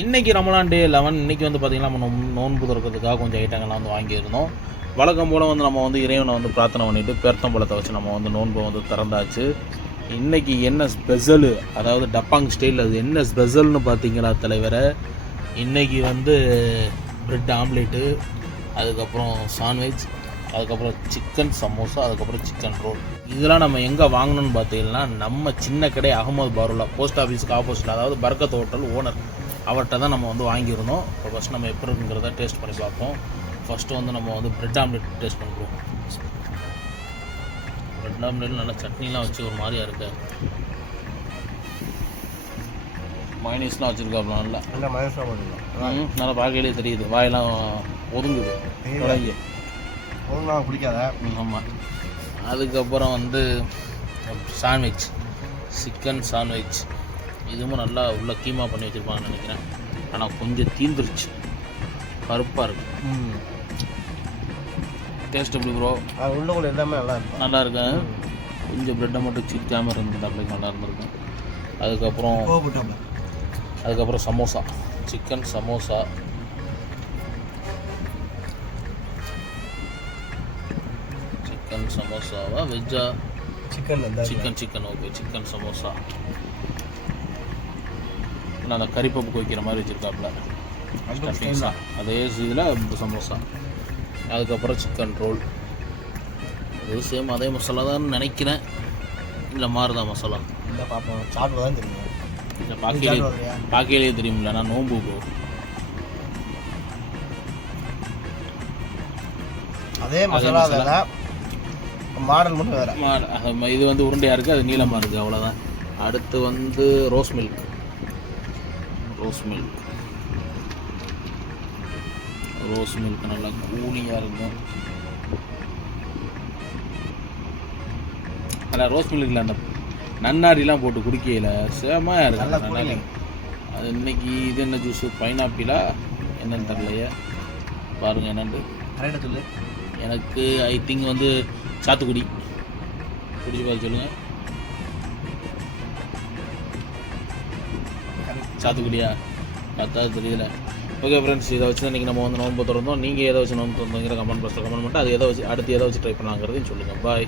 இன்றைக்கி ரமலான் டே 11. இன்றைக்கி வந்து பார்த்திங்கன்னா நம்ம நோன்பு திறக்கிறதுக்காக கொஞ்சம் ஐட்டங்கள்லாம் வந்து வாங்கியிருந்தோம். வழக்கம் போல் வந்து நம்ம வந்து இறைவனை வந்து பிரார்த்தனை பண்ணிவிட்டு பேர்த்தம்பழத்தை வச்சு நம்ம வந்து நோன்பை வந்து திறந்தாச்சு. இன்றைக்கி என்ன ஸ்பெஷலு, அதாவது டப்பாங் ஸ்டைல், அது என்ன ஸ்பெஷல்னு பார்த்தீங்களா தலைவரை? இன்றைக்கி வந்து ப்ரெட் ஆம்லேட்டு, அதுக்கப்புறம் சாண்ட்விச், அதுக்கப்புறம் சிக்கன் சமோசா, அதுக்கப்புறம் சிக்கன் ரோல். இதெல்லாம் நம்ம எங்கே வாங்கணும்னு பார்த்தீங்கன்னா நம்ம சின்ன கடை அகமது பாருல்லா போஸ்ட் ஆஃபீஸுக்கு ஆப்போசிட்டில், அதாவது பர்கத் ஹோட்டல் ஓனர் அவர்கிட்ட தான் நம்ம வந்து வாங்கியிருந்தோம். இப்போ ஃபஸ்ட் நம்ம எப்படி இருக்குங்கிறத டேஸ்ட் பண்ணி பார்ப்போம். ஃபஸ்ட்டு வந்து நம்ம வந்து ப்ரெட் ஆம்லேட் டேஸ்ட் பண்ணிடுவோம். ப்ரெட் ஆம்லேட் நல்லா சட்னிலாம் வச்சு ஒரு மாதிரியாக இருக்குது. மயனீஸ்லாம் வச்சுருக்காப்புல நல்லா நல்லா பார்க்கையிலே தெரியுது, வாயெல்லாம் ஒதுங்குது தொடங்கி பிடிக்காத. ஆமாம். அதுக்கப்புறம் வந்து சாண்ட்விச், சிக்கன் சாண்ட்விச், இதுவும் நல்லா உள்ள கீமா பண்ணி வச்சுருப்பாங்கன்னு நினைக்கிறேன். ஆனால் கொஞ்சம் தீந்துருச்சு, பருப்பாக இருக்குது. டேஸ்ட் எப்படி ப்ரோ? உள்ள கூட எல்லாமே நல்லா இருக்கு. கொஞ்சம் ப்ரெட்டை மட்டும் சிக்காமல் இருந்தது, அப்படி நல்லா இருந்திருக்கும். அதுக்கப்புறம் சமோசா, சிக்கன் சமோசா, சிக்கன் சமோசாவா வெஜ்ஜா? Chicken okay. சிக்கன் சமோசா அந்த கறிப்பப்புக்கு வைக்கிற மாதிரி வச்சுருக்காப்புல அதே இதில் சமோசா. அதுக்கப்புறம் சிக்கன் ரோல், அது சேம் அதே மசாலா தான் நினைக்கிறேன், இல்லை மாறுதா மசாலா? இல்லை பார்ப்போம், சாப்பிட்டு தான் தெரியும். இல்லை பார்க்கையிலே தெரியும்ல, நான் நோம்பு போ. அதே மசாலா மாடல் மட்டும் வேறு. இது வந்து உருண்டையாக இருக்குது, அது நீளமாக இருக்குது, அவ்வளோதான். அடுத்து வந்து ரோஸ் மில்க் நல்லா கூலியாக இருக்கும். ஆனால் ரோஸ் மில்கில் அந்த நன்னாரிலாம் போட்டு குடிக்கையில் சேமையாக இருக்குது நல்லா. அது இன்னைக்கு இது என்ன ஜூஸு, பைனாப்பிளா என்னன்னு தெரியலையே, பாருங்கள் என்னன்ட்டு சொல்லு. எனக்கு ஐ திங்க் வந்து சாத்துக்குடி. குடிச்சு பார்த்து சொல்லுங்கள். சாத்துக்குடியா? பார்த்தா தெரியல. ஓகே ஃப்ரெண்ட்ஸ், இதை வச்சு தான் இன்றைக்கி நம்ம வந்து நோன்பு திறந்தோம். நீங்கள் எதை வச்சு நோன்பு திறந்தோங்கிற கமெண்ட் பாக்ஸில் கமெண்ட் பண்ணிட்டு அது எதை வச்சு அடுத்து எதை வச்சு ட்ரை பண்ணலாங்கிறதையும் சொல்லுங்கள். பாய்.